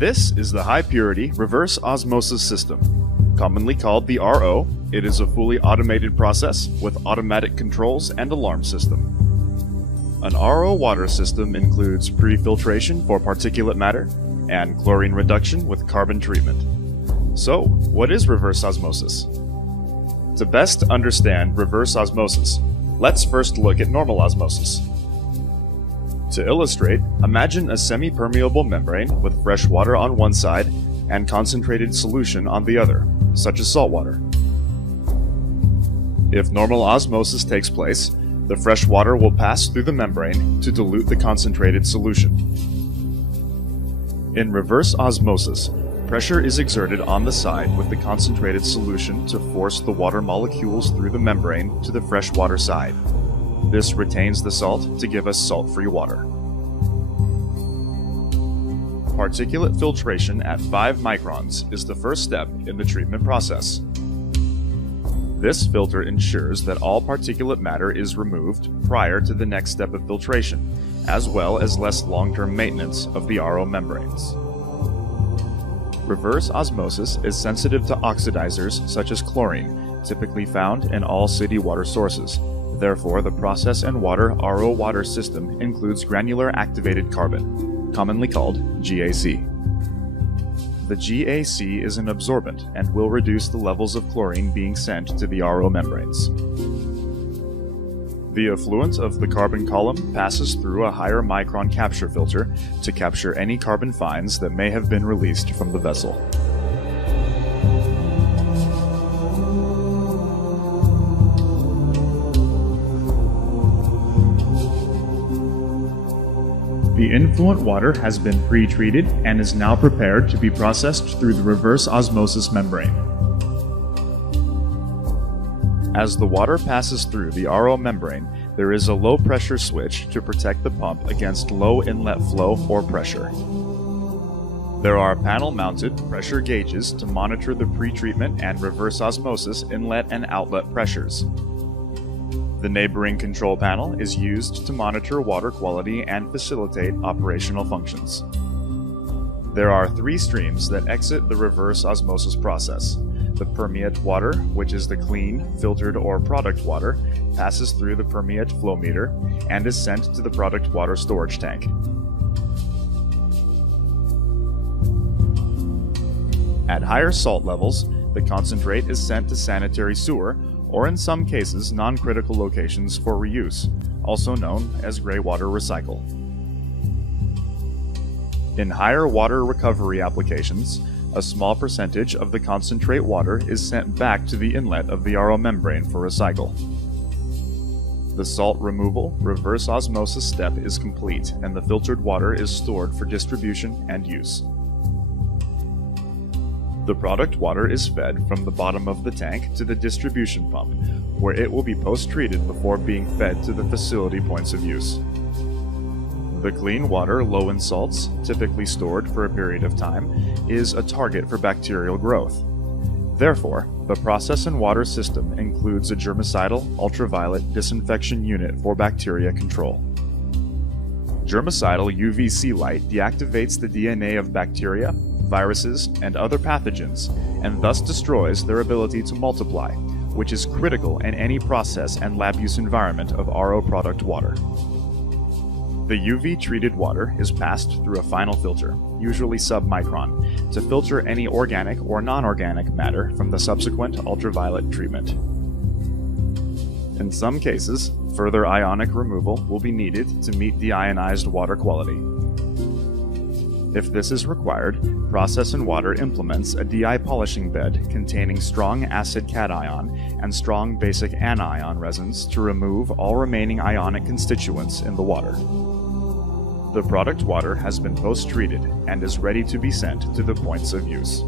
This is the high-purity reverse osmosis system. Commonly called the RO, it is a fully automated process with automatic controls and alarm system. An RO water system includes pre-filtration for particulate matter and chlorine reduction with carbon treatment. So, what is reverse osmosis? To best understand reverse osmosis, let's first look at normal osmosis. To illustrate, imagine a semi-permeable membrane with fresh water on one side and concentrated solution on the other, such as salt water. If normal osmosis takes place, the fresh water will pass through the membrane to dilute the concentrated solution. In reverse osmosis, pressure is exerted on the side with the concentrated solution to force the water molecules through the membrane to the freshwater side. This retains the salt to give us salt-free water. Particulate filtration at 5 microns is the first step in the treatment process. This filter ensures that all particulate matter is removed prior to the next step of filtration, as well as less long-term maintenance of the RO membranes. Reverse osmosis is sensitive to oxidizers such as chlorine, typically found in all city water sources. Therefore, the process and water RO water system includes granular activated carbon, commonly called GAC. The GAC is an absorbent and will reduce the levels of chlorine being sent to the RO membranes. The effluent of the carbon column passes through a higher micron capture filter to capture any carbon fines that may have been released from the vessel. The influent water has been pre-treated and is now prepared to be processed through the reverse osmosis membrane. As the water passes through the RO membrane, there is a low pressure switch to protect the pump against low inlet flow or pressure. There are panel-mounted pressure gauges to monitor the pre-treatment and reverse osmosis inlet and outlet pressures. The neighboring control panel is used to monitor water quality and facilitate operational functions. There are 3 streams that exit the reverse osmosis process. The permeate water, which is the clean, filtered, or product water, passes through the permeate flow meter and is sent to the product water storage tank. At higher salt levels, the concentrate is sent to sanitary sewer, or in some cases non-critical locations for reuse, also known as gray water recycle. In higher water recovery applications, a small percentage of the concentrate water is sent back to the inlet of the RO membrane for recycle. The salt removal reverse osmosis step is complete and the filtered water is stored for distribution and use. The product water is fed from the bottom of the tank to the distribution pump, where it will be post-treated before being fed to the facility points of use. The clean water low in salts, typically stored for a period of time, is a target for bacterial growth. Therefore, the process and water system includes a germicidal ultraviolet disinfection unit for bacteria control. Germicidal UVC light deactivates the DNA of bacteria, viruses, and other pathogens, and thus destroys their ability to multiply, which is critical in any process and lab use environment of RO product water. The UV-treated water is passed through a final filter, usually sub-micron, to filter any organic or non-organic matter from the subsequent ultraviolet treatment. In some cases, further ionic removal will be needed to meet deionized water quality. If this is required, Process and Water implements a DI polishing bed containing strong acid cation and strong basic anion resins to remove all remaining ionic constituents in the water. The product water has been post-treated and is ready to be sent to the points of use.